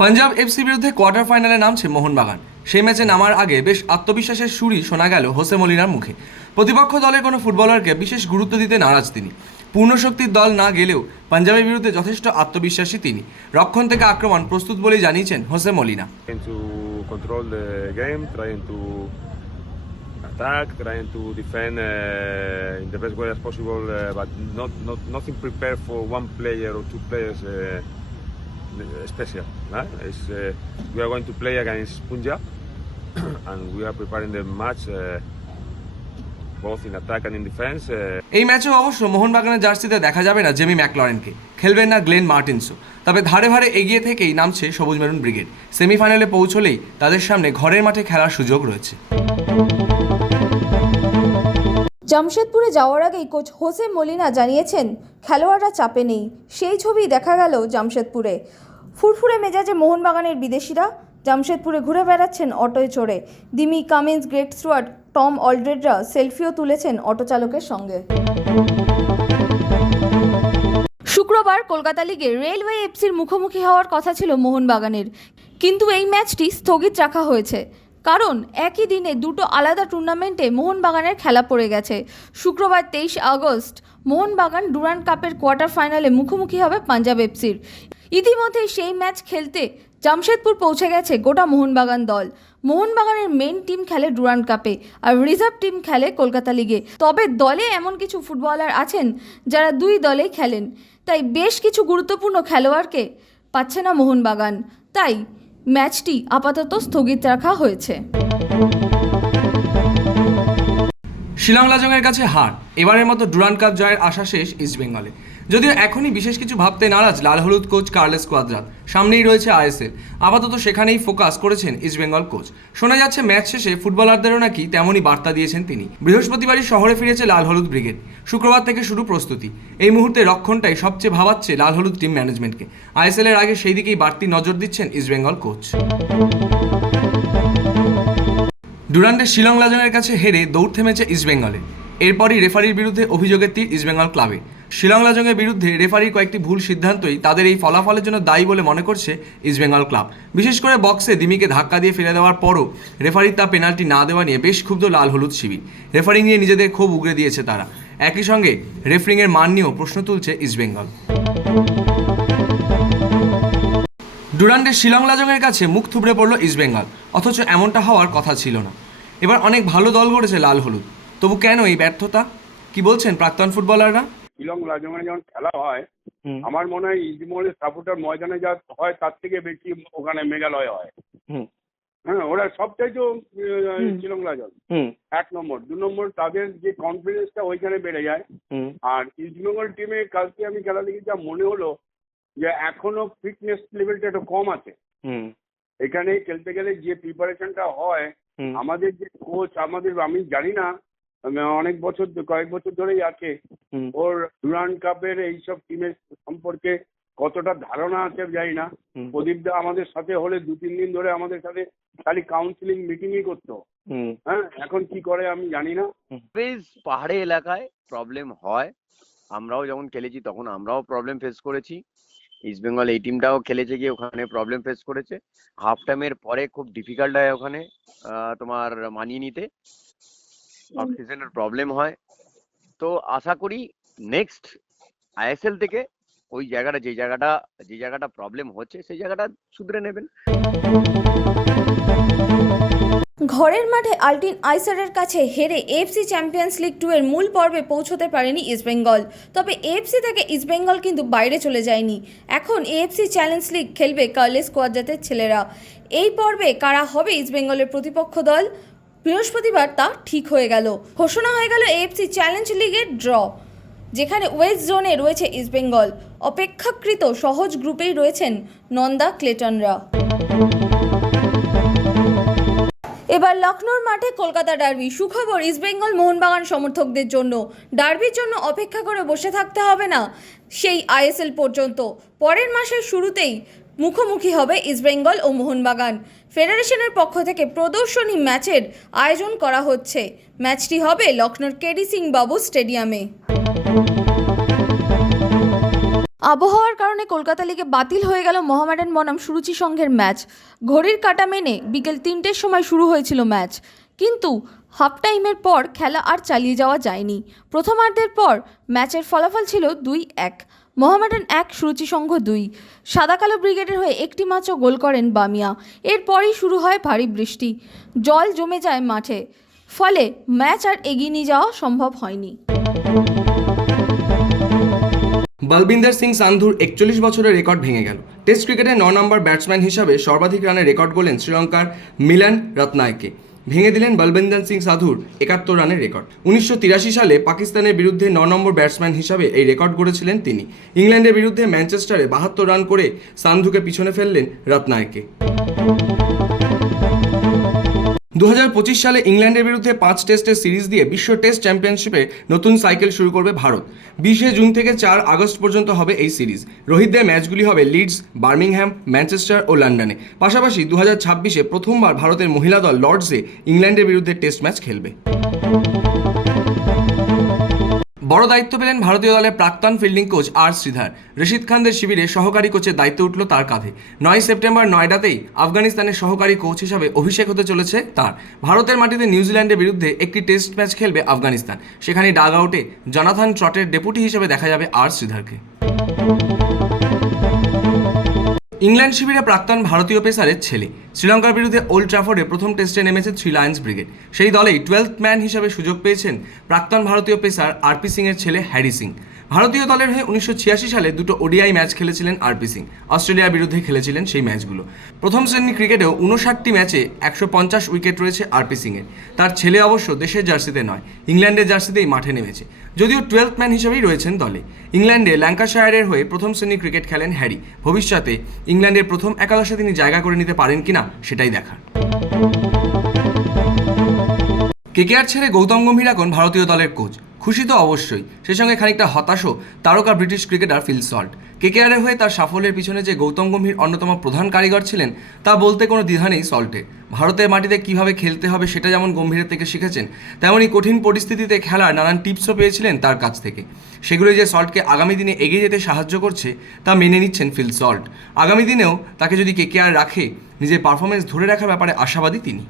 পাঞ্জাব এফসির বিরুদ্ধে কোয়ার্টার ফাইনালে নামছে মোহনবাগান। সেই ম্যাচে নামার আগে বেশ আত্মবিশ্বাসের সুরই শোনা গেল হোসে মলিনার মুখে। প্রতিপক্ষ দলের কোনো ফুটবলারকে বিশেষ গুরুত্ব দিতে নারাজ তিনি। পূর্ণশক্তির দল না গেলেও পাঞ্জাবের বিরুদ্ধে যথেষ্ট আত্মবিশ্বাসী তিনি। রক্ষণ থেকে আক্রমণ প্রস্তুত বলেই জানিয়েছেন Jose Molina. Attack, trying to defend uh, in the best way as possible, uh, but not, not nothing prepared for one player or two players uh, special. Right? Uh, we are going to play against Punjab, and we are preparing the match uh, both in attack and in defense. Uh, এই ম্যাচেও অবশ্য মোহনবাগানের জার্সিতে দেখা যাবে না Jamie ম্যাকলরেনকে খেলবেন না গ্লেন মার্টিনসও তবে ধারে ধারে এগিয়ে থেকেই নামছে সবুজ মেরুন ব্রিগেড সেমিফাইনালে পৌঁছলেই তাদের সামনে ঘরের মাঠে খেলার সুযোগ রয়েছে জামশেদপুরে যাওয়ার আগেই কোচ হোসে মলিনা জানিয়েছেন, খেলোয়াড়রা চাপে নেই। সেই ছবি দেখা গেল জামশেদপুরে। ফুরফুরে মেজাজে মোহনবাগানের বিদেশিরা জামশেদপুরে ঘুরে বেড়াচ্ছেন অটোয় চড়ে। Dimi, Cummins, Greg Stewart, Tom অলড্রেডরা সেলফিও তুলেছেন অটো চালকের সঙ্গে। শুক্রবার কলকাতা লিগে রেলওয়ে এফসির মুখোমুখি হওয়ার কথা ছিল মোহনবাগানের। কিন্তু এই ম্যাচটি স্থগিত রাখা হয়েছে। কারণ একই দিনে দুটো আলাদা টুর্নামেন্টে মোহনবাগানের খেলা পড়ে গেছে। শুক্রবার তেইশ আগস্ট মোহনবাগান ডুরান্ড কাপের কোয়ার্টার ফাইনালে মুখোমুখি হবে পাঞ্জাব এফসির। ইতিমধ্যেই সেই ম্যাচ খেলতে জামশেদপুর পৌঁছে গেছে গোটা মোহনবাগান দল। মোহনবাগানের মেন টিম খেলে ডুরান্ড কাপে আর রিজার্ভ টিম খেলে কলকাতা লিগে। তবে দলে এমন কিছু ফুটবলার আছেন যারা দুই দলেই খেলেন। তাই বেশ কিছু গুরুত্বপূর্ণ খেলোয়াড়কে পাচ্ছে না মোহনবাগান। তাই ম্যাচটি আপাতত স্থগিত রাখা হয়েছে। শিলং লাজংয়ের কাছে হার। এবারের মতো ডুরান্ড কাপ জয়ের আশা শেষ ইস্টবেঙ্গলে যদিও এখনই বিশেষ কিছু ভাবতে নারাজ লাল হলুদ কোচ কার্লেস কোয়াদ্রাত। সামনেই রয়েছে আইএসএল। আপাতত সেখানেই ফোকাস করেছেন ইস্টবেঙ্গল কোচ। শোনা যাচ্ছে ম্যাচ শেষে ফুটবলারদেরও নাকি তেমনই বার্তা দিয়েছেন তিনি। বৃহস্পতিবারই শহরে ফিরেছে লাল হলুদ ব্রিগেড। শুক্রবার থেকে শুরু প্রস্তুতি। এই মুহূর্তে রক্ষণটাই সবচেয়ে ভাবাচ্ছে লাল হলুদ টিম ম্যানেজমেন্টকে। আইএসএলের আগে সেই দিকেই বাড়তি নজর দিচ্ছেন ইস্টবেঙ্গল কোচ। ডুরান্ডে শিলং লাজংয়ের কাছে হেরে দৌড় থেমেছে ইস্টবেঙ্গলে এরপরই রেফারির বিরুদ্ধে অভিযোগের তীর ইস্টবেঙ্গল ক্লাবে। শিলং লাজংয়ের বিরুদ্ধে রেফারির কয়েকটি ভুল সিদ্ধান্তই তাদের এই ফলাফলের জন্য দায়ী বলে মনে করছে ইস্টবেঙ্গল ক্লাব। বিশেষ করে বক্সে দিমিকে ধাক্কা দিয়ে ফেলে দেওয়ার পরও রেফারির তা পেনাল্টি না দেওয়া নিয়ে বেশ ক্ষুব্ধ লাল হলুদ শিবির। রেফারিং নিয়ে নিজেদের ক্ষোভ উগড়ে দিয়েছে তারা। একই সঙ্গে রেফারিংয়ের মান নিয়েও প্রশ্ন তুলছে ইস্টবেঙ্গল ডুরান্ডের শিলং লাজংয়ের কাছে মুখ থুবড়ে পড়ল ইস্টবেঙ্গল অথচ এমনটা হওয়ার কথা ছিল না। এবার অনেক ভালো দল গড়েছে লাল হলুদ। তবু কেন এই ব্যর্থতা? কি বলছেন প্রাক্তন ফুটবলাররা? শিলং লাজংয়ে যখন খেলা হয় আমার মনে হয় ইস্টবেঙ্গলের সাপোর্টার ময়দানে যা হয় তার থেকে বেশি ওখানে মেঘালয় হয়। হ্যাঁ ওরা সবটাই তো শিলং লাজং এক নম্বর। দু নম্বর তাদের যে কনফিডেন্সটা ওইখানে বেড়ে যায়। আর ইস্টবেঙ্গল টিমে কালকে আমি খেলা দেখে যা মনে হলো যে এখনও ফিটনেস লেভেলটা একটু কম আছে। এখানে খেলতে গেলে যে প্রিপারেশনটা হয় আমাদের যে কোচ আমাদের আমি জানি না অনেক বছর কয়েক বছর ধরেই আছে। ওর ডুরান্ড কাপের এইসব টিমের সম্পর্কে কতটা ধারণা আছে জানি না। প্রদীপ দা আমাদের সাথে হলে দু তিন দিন ধরে আমাদের সাথে খালি কাউন্সিলিং মিটিংই করতো। হ্যাঁ এখন কি করে আমি জানি না। বেশ পাহাড়ি এলাকায় প্রবলেম হয়। আমরাও যখন খেলেছি তখন আমরাও প্রবলেম ফেস করেছি। ইস্ট বেঙ্গল এই টিমটাও খেলেছে গিয়ে ওখানে প্রবলেম ফেস করেছে। হাফ টাইমের পরে খুব ডিফিকাল্ট হয় ওখানে তোমার মানিয়ে নিতে। অফ সিজনের প্রবলেম হয়। তো আশা করি নেক্সট আইএসএল থেকে ওই জায়গাটা যে জায়গাটা যে জায়গাটা প্রবলেম হচ্ছে সেই জায়গাটা শুধরে নেবেন। ঘরের মাঠে আলটিন আইসারের কাছে হেরে এফসি চ্যাম্পিয়ন্স লিগ টু এর মূল পর্বে পৌঁছতে পারেনি ইস্টবেঙ্গল তবে এফসি থেকে ইস্টবেঙ্গল কিন্তু বাইরে চলে যায়নি। এখন এএফসি চ্যালেঞ্জ লিগ খেলবে কার্লেস কোয়াদ্রাতের ছেলেরা। এই পর্বে কারা হবে ইস্টবেঙ্গলের প্রতিপক্ষ দল? বৃহস্পতিবার তা ঠিক হয়ে গেল। ঘোষণা হয়ে গেল এএফসি চ্যালেঞ্জ লিগের ড্র যেখানে ওয়েস্ট জোনে রয়েছে ইস্টবেঙ্গল অপেক্ষাকৃত সহজ গ্রুপেই রয়েছেন নন্দা ক্লেটনরা। এবার লখনৌর মাঠে কলকাতা ডার্বি। সুখবর ইস্টবেঙ্গল মোহনবাগান সমর্থকদের জন্য। ডার্বির জন্য অপেক্ষা করে বসে থাকতে হবে না সেই আইএসএল পর্যন্ত। পরের মাসের শুরুতেই মুখোমুখি হবে ইস্টবেঙ্গল ও মোহনবাগান। ফেডারেশনের পক্ষ থেকে প্রদর্শনী ম্যাচের আয়োজন করা হচ্ছে। ম্যাচটি হবে লখনৌর কেডি সিং বাবু স্টেডিয়ামে। আবহাওয়ার কারণে কলকাতা লিগে বাতিল হয়ে গেল মোহামেডান বনাম সুরুচি সংঘের ম্যাচ। ঘড়ির কাটা মেনে বিকেল তিনটের সময় শুরু হয়েছিল ম্যাচ। কিন্তু হাফ টাইমের পর খেলা আর চালিয়ে যাওয়া যায়নি। প্রথমার্ধের পর ম্যাচের ফলাফল ছিল দুই এক। মোহামেডান এক, সুরুচি সংঘ দুই। সাদা কালো ব্রিগেডের হয়ে একটি মাত্র গোল করেন বামিয়া। এরপরই শুরু হয় ভারী বৃষ্টি। জল জমে যায় মাঠে। ফলে ম্যাচ আর এগিয়ে নিয়ে যাওয়া সম্ভব হয়নি। বলবিন্দর সিং সান্ধুর একচল্লিশ বছরের রেকর্ড ভেঙে গেল। টেস্ট ক্রিকেটে ন নম্বর ব্যাটসম্যান হিসাবে সর্বাধিক রানের রেকর্ড গোলেন শ্রীলঙ্কার মিলান রত্নায়কে ভেঙে দিলেন বলবিন্দর সিং সাধুর একাত্তর রানের রেকর্ড। উনিশশো তিরাশি সালে পাকিস্তানের বিরুদ্ধে ন নম্বর ব্যাটসম্যান হিসাবে এই রেকর্ড গড়েছিলেন তিনি। ইংল্যান্ডের বিরুদ্ধে ম্যানচেস্টারে বাহাত্তর রান করে সান্ধুকে পিছনে ফেললেন রত্নায়কে দু হাজার পঁচিশ সালে ইংল্যান্ডের বিরুদ্ধে পাঁচ টেস্টের সিরিজ দিয়ে বিশ্ব টেস্ট চ্যাম্পিয়নশিপে নতুন সাইকেল শুরু করবে ভারত। বিশে জুন থেকে চার আগস্ট পর্যন্ত হবে এই সিরিজ। রোহিতদের ম্যাচগুলি হবে লিডস বার্মিংহ্যাম ম্যানচেস্টার ও লন্ডনে। পাশাপাশি দু প্রথমবার ভারতের মহিলা দল লর্ডসে ইংল্যান্ডের বিরুদ্ধে টেস্ট ম্যাচ খেলবে। বড় দায়িত্ব পেলেন ভারতীয় দলের প্রাক্তন fielding coach R Sridhar. Rashid খানদের শিবিরে সহকারী কোচের দায়িত্ব উঠল তার কাঁধে। নয় সেপ্টেম্বর নয়ডাতেই আফগানিস্তানের সহকারী কোচ হিসাবে অভিষেক হতে চলেছে তার। ভারতের মাটিতে নিউজিল্যান্ডের বিরুদ্ধে একটি টেস্ট ম্যাচ খেলবে আফগানিস্তান। সেখানে ডাগ আউটে জনাথন ট্রটের ডেপুটি হিসেবে দেখা যাবে আর শ্রীধরকে। ইংল্যান্ড শিবিরে প্রাক্তন ভারতীয় পেসারের ছেলে। শ্রীলঙ্কার বিরুদ্ধে ওল্ড ট্রাফোর্ডে প্রথম টেস্টে নেমেছে থ্রি লায়ন্স ব্রিগেড। সেই দলেই টুয়েলথ ম্যান হিসেবে সুযোগ পেয়েছেন প্রাক্তন ভারতীয় পেসার আরপি সিংয়ের ছেলে হ্যারি সিং। ভারতীয় দলের হয়ে উনিশশো ছিয়াশি সালে দুটো ওডিআই ম্যাচ খেলেছিলেন আরপি সিং। অস্ট্রেলিয়ার বিরুদ্ধে খেলেছিলেন সেই ম্যাচগুলো। প্রথম শ্রেণির ক্রিকেটেও উনষাটটি ম্যাচে একশো পঞ্চাশ উইকেট রয়েছে আরপি সিংয়ের। তার ছেলে অবশ্য দেশের জার্সিতে নয়, ইংল্যান্ডের জার্সিতেই মাঠে নেমেছে। যদিও টুয়েলথ ম্যান হিসেবেই রয়েছেন দলে। ইংল্যান্ডে ল্যাঙ্কাশায়ারের হয়ে প্রথম শ্রেণির ক্রিকেট খেলেন হ্যারি। ভবিষ্যতে ইংল্যান্ডের প্রথম একাদশে তিনি জায়গা করে নিতে পারেন কিনা সেটাই দেখার। কেকেআর ছেড়ে গৌতম গম্ভীর এখন ভারতীয় দলের কোচ? খুশি তো অবশ্যই। সেই সঙ্গে খানিকটা হতাশও তারকা ব্রিটিশ ক্রিকেটার ফিল সল্ট। কেকেআরের হয়ে তার সাফল্যের পিছনে যে গৌতম গম্ভীর অন্যতম প্রধান কারিগর ছিলেন, তা বলতে কোনো দ্বিধা নেই সল্টে। ভারতের মাটিতে কীভাবে খেলতে হবে সেটা যেমন গম্ভীরের থেকে শিখেছেন তেমনই কঠিন পরিস্থিতিতে খেলার নানান টিপসও পেয়েছিলেন তার কাছ থেকে। সেগুলো যে সল্টকে আগামী দিনে এগিয়ে যেতে সাহায্য করছে, তা মেনে নিচ্ছেন ফিল সল্ট। আগামী দিনেও তাকে যদি কেকেআর রাখে, নিজের পারফরমেন্স ধরে রাখার ব্যাপারে আশাবাদী তিনি।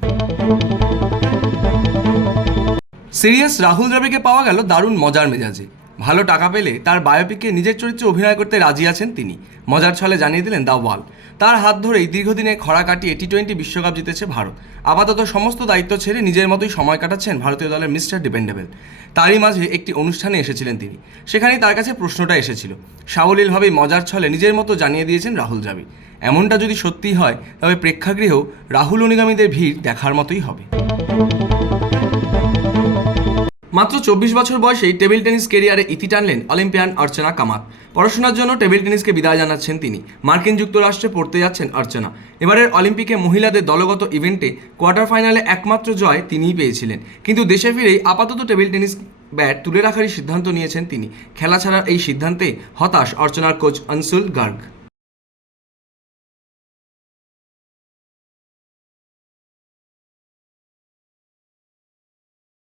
সিরিয়াস রাহুল দ্রাবিড়কে পাওয়া গেল দারুণ মজার মেজাজে। ভালো টাকা পেলে তার বায়োপিকে নিজের চরিত্রে অভিনয় করতে রাজি আছেন তিনি। মজার ছলে জানিয়ে দিলেন দ্য ওয়াল। তার হাত ধরেই দীর্ঘদিনে খরা কাটিয়ে টি টোয়েন্টি বিশ্বকাপ জিতেছে ভারত। আপাতত সমস্ত দায়িত্ব ছেড়ে নিজের মতোই সময় কাটাচ্ছেন ভারতীয় দলের মিস্টার ডিপেন্ডেবল। তারই মাঝে একটি অনুষ্ঠানে এসেছিলেন তিনি। সেখানেই তার কাছে প্রশ্নটা এসেছিল। সাবলীলভাবেই মজার ছলে নিজের মতো জানিয়ে দিয়েছেন রাহুল দ্রাবিড়। এমনটা যদি সত্যিই হয়, তবে প্রেক্ষাগৃহেও রাহুল অনুগামীদের ভিড় দেখার মতোই হবে। মাত্র চব্বিশ বছর বয়সেই টেবিল টেনিস কেরিয়ারে ইতি টানলেন অলিম্পিয়ান অর্চনা কামাত। পড়াশোনার জন্য টেবিল টেনিসকে বিদায় জানাচ্ছেন তিনি। মার্কিন যুক্তরাষ্ট্রে পড়তে যাচ্ছেন অর্চনা। এবারের অলিম্পিকে মহিলাদের দলগত ইভেন্টে কোয়ার্টার ফাইনালে একমাত্র জয় তিনিই পেয়েছিলেন। কিন্তু দেশে ফিরেই আপাতত টেবিল টেনিস ব্যাট তুলে রাখারই সিদ্ধান্ত নিয়েছেন তিনি। খেলা ছাড়ার এই সিদ্ধান্তে হতাশ অর্চনার কোচ আনসুল গার্গ।